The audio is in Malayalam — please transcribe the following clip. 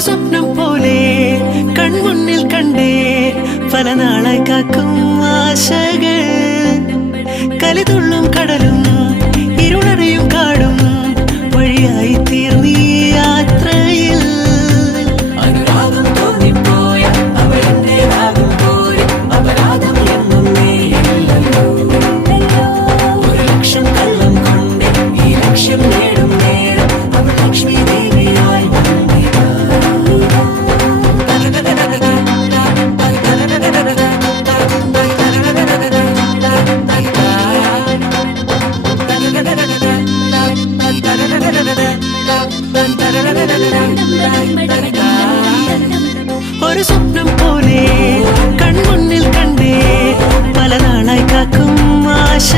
സ്വപ്നം പോലെ കൺമുന്നിൽ കണ്ടേ പല നാളായി കാക്കും ആശകൾ കലിതുള്ളും കടലും ഇരുളറിയും കാടും വഴിയായി തീർന്നീ യാത്രയിൽ അനുരാഗം തോന്നിപ്പോയ അവരെന്റേതാകും പോലെ അപരാധം എന്നും നീയില്ലല്ലോ ഒരു ലക്ഷം കള്ളം കൊണ്ട് ഈ ലക്ഷ്യം നേടും നേരം അവൾ ലക്ഷ്മി ദേവിയായി ഒരു സ്വപ്നം പോലെ കൺമുന്നിൽ കണ്ടേ പല നാളായി കാക്കും ആശ